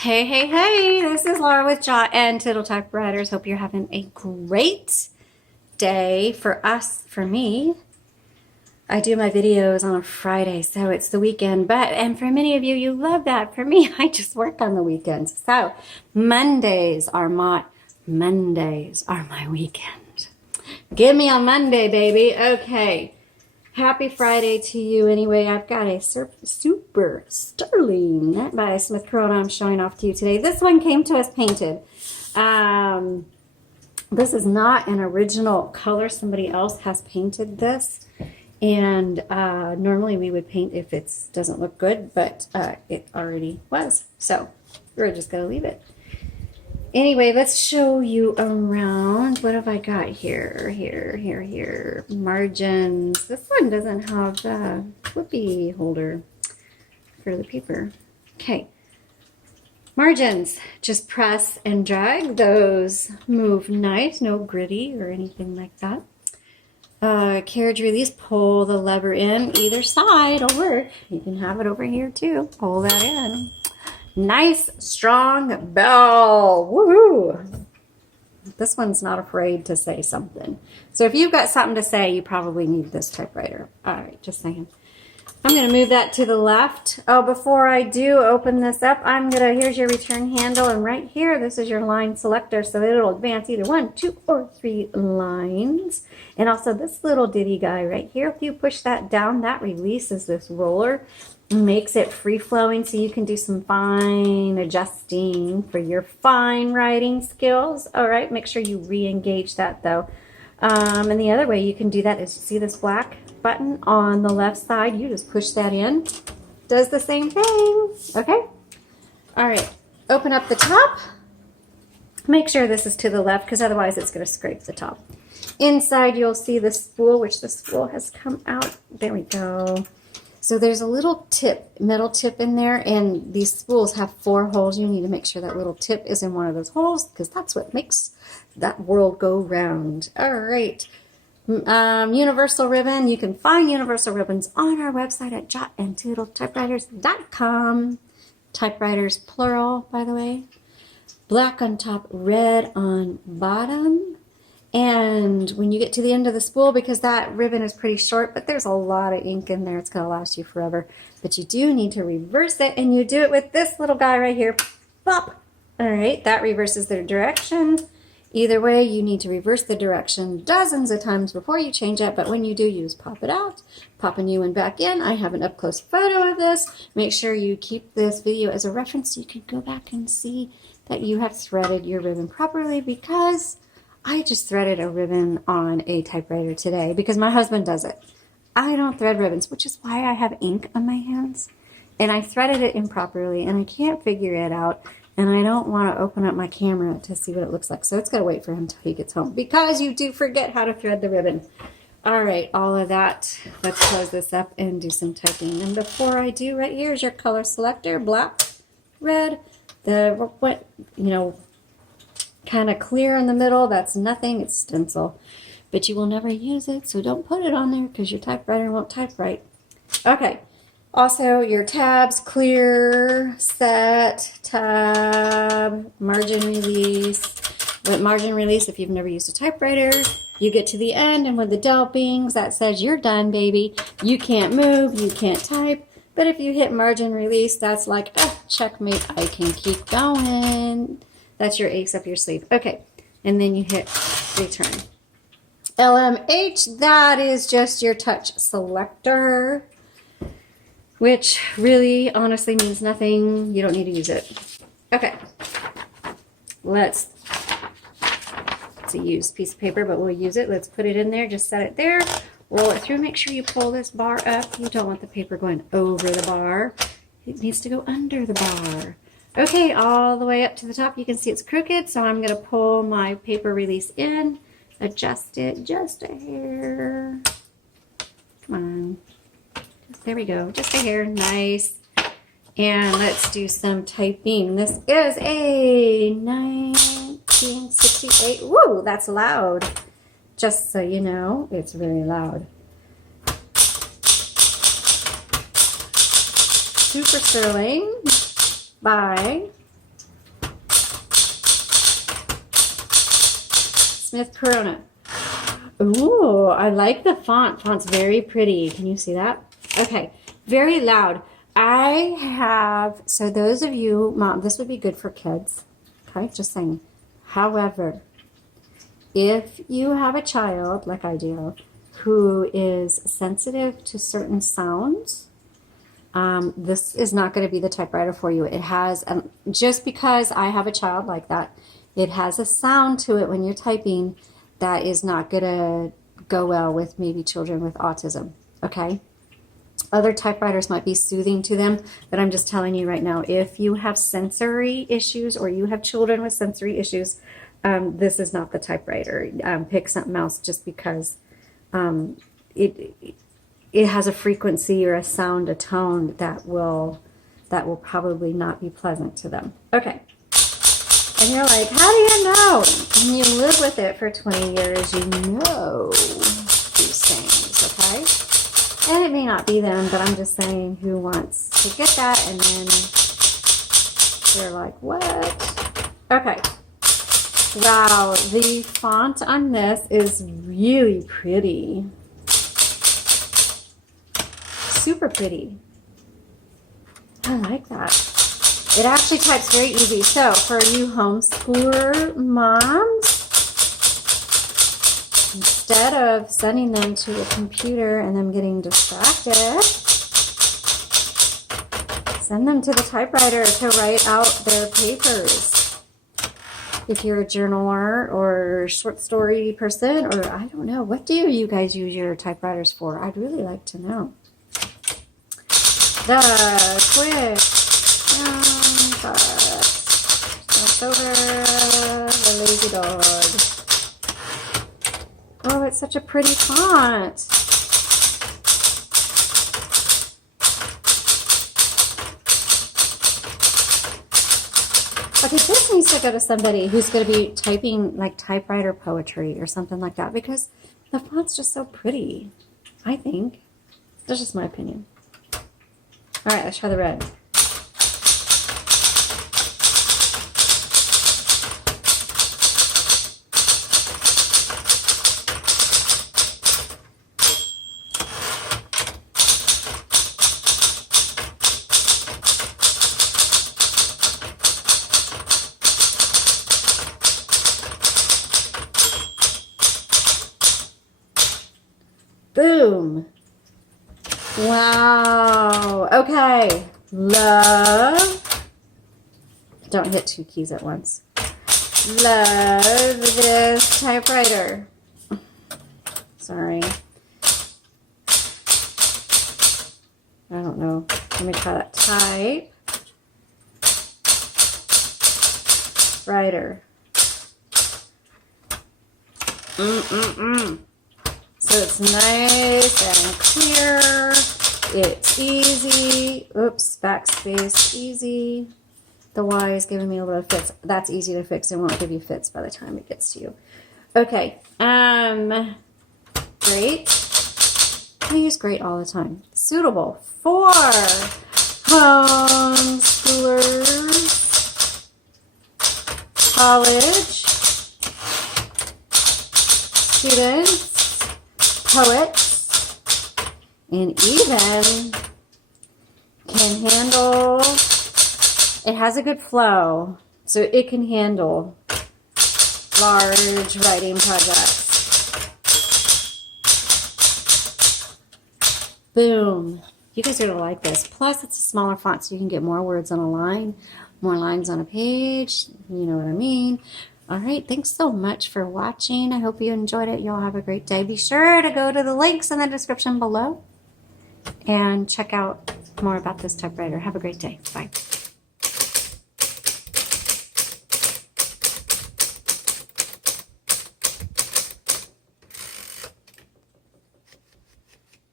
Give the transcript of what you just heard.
Hey, hey, hey, this is Laura with Jot and Tittle Typewriters. Hope you're having a great day. For me, I do my videos on a Friday, so it's the weekend. And for many of you, you love that. For me, I just work on the weekends. So Mondays are my weekend. Give me a Monday, baby. Okay. Happy Friday to you anyway. I've got a super sterling by Smith Corona I'm showing off to you today. This one came to us painted. This is not an original color. Somebody else has painted this. And normally we would paint if it doesn't look good, but it already was. So we're just going to leave it. Anyway, let's show you around. What have I got here? Here. Margins. This one doesn't have the flippy holder for the paper. Okay. Margins. Just press and drag. Those move nice. No gritty or anything like that. Carriage release. Pull the lever in either side will work. You can have it over here too. Pull that in. Nice, strong bell. Woohoo! This one's not afraid to say something. So if you've got something to say, you probably need this typewriter. All right, just saying. I'm going to move that to the left. Oh, before I do open this up, here's your return handle. And right here, this is your line selector. So it'll advance either 1, 2, or 3 lines. And also this little ditty guy right here. If you push that down, that releases this roller. Makes it free-flowing so you can do some fine adjusting for your fine writing skills. All right, make sure you re-engage that though. And the other way you can do that is, see this black button on the left side? You just push that in. Does the same thing, okay? All right, open up the top. Make sure this is to the left because otherwise it's going to scrape the top. Inside you'll see the spool, which the spool has come out. There we go. So there's a little tip, metal tip in there, and these spools have 4 holes. You need to make sure that little tip is in one of those holes because that's what makes that world go round. All right. Universal ribbon. You can find universal ribbons on our website at jotandtittletypewriters.com. Typewriters plural, by the way. Black on top, red on bottom. And when you get to the end of the spool, because that ribbon is pretty short, but there's a lot of ink in there, it's going to last you forever. But you do need to reverse it, and you do it with this little guy right here. Pop! All right, that reverses the direction. Either way, you need to reverse the direction dozens of times before you change it, but when you do, you just pop it out, pop a new one back in. I have an up-close photo of this. Make sure you keep this video as a reference so you can go back and see that you have threaded your ribbon properly, because I just threaded a ribbon on a typewriter today because my husband does it. I don't thread ribbons, which is why I have ink on my hands. And I threaded it improperly, and I can't figure it out. And I don't want to open up my camera to see what it looks like. So it's got to wait for him until he gets home because you do forget how to thread the ribbon. All right, all of that. Let's close this up and do some typing. And before I do, right here is your color selector, black, red, kind of clear in the middle. That's nothing. It's stencil. But you will never use it, so don't put it on there because your typewriter won't type right. Okay. Also, your tabs, clear, set, tab, margin release. With margin release, if you've never used a typewriter, you get to the end, and with the del bings, that says you're done, baby. You can't move, you can't type. But if you hit margin release, that's like, oh, checkmate, I can keep going. That's your ace up your sleeve. Okay, and then you hit return. LMH, that is just your touch selector, which really honestly means nothing. You don't need to use it. Okay, let's use a piece of paper, but we'll use it. Let's put it in there, just set it there, roll it through. Make sure you pull this bar up. You don't want the paper going over the bar. It needs to go under the bar. Okay, all the way up to the top, you can see it's crooked, so I'm going to pull my paper release in, adjust it just a hair. Come on. There we go, just a hair, nice. And let's do some typing. This is a 1968. Woo, that's loud. Just so you know, it's really loud. Super Sterling by Smith Corona. Ooh, I like the font. Font's very pretty. Can you see that? Okay, very loud. I have, so those of you, Mom, this would be good for kids. Okay, just saying. However, if you have a child, like I do, who is sensitive to certain sounds, this is not going to be the typewriter for you. It has, just because I have a child like that, it has a sound to it when you're typing that is not going to go well with maybe children with autism, okay? Other typewriters might be soothing to them, but I'm just telling you right now, if you have sensory issues or you have children with sensory issues, this is not the typewriter. Pick something else just because it has a frequency or a sound, a tone that will probably not be pleasant to them. Okay. And you're like, how do you know? And you live with it for 20 years, you know these things, okay? And it may not be them, but I'm just saying who wants to get that, and then they're like, what? Okay. Wow, the font on this is really pretty. Super pretty. I like that. It actually types very easy. So for you homeschooler moms, instead of sending them to a computer and them getting distracted, send them to the typewriter to write out their papers. If you're a journaler or short story person, or I don't know, what do you guys use your typewriters for? I'd really like to know. The quick that's over the lazy dog. Oh, it's such a pretty font. Okay, this needs to go to somebody who's going to be typing like typewriter poetry or something like that, because the font's just so pretty, I think. That's just my opinion. All right, let's try the red. Boom. Wow. Okay. Love. Don't hit two keys at once. Love this typewriter. Sorry. I don't know. Let me try that. Typewriter. So it's nice and clear. It's easy. Oops, backspace, easy. The Y is giving me a little fits. That's easy to fix. It won't give you fits by the time it gets to you. Okay. Great. I use great all the time. Suitable for homeschoolers, college students, poets, and even can handle, it has a good flow, so it can handle large writing projects. Boom. You guys are going to like this. Plus, it's a smaller font, so you can get more words on a line, more lines on a page. You know what I mean. All right, thanks so much for watching. I hope you enjoyed it. Y'all have a great day. Be sure to go to the links in the description below and check out more about this typewriter. Have a great day. Bye.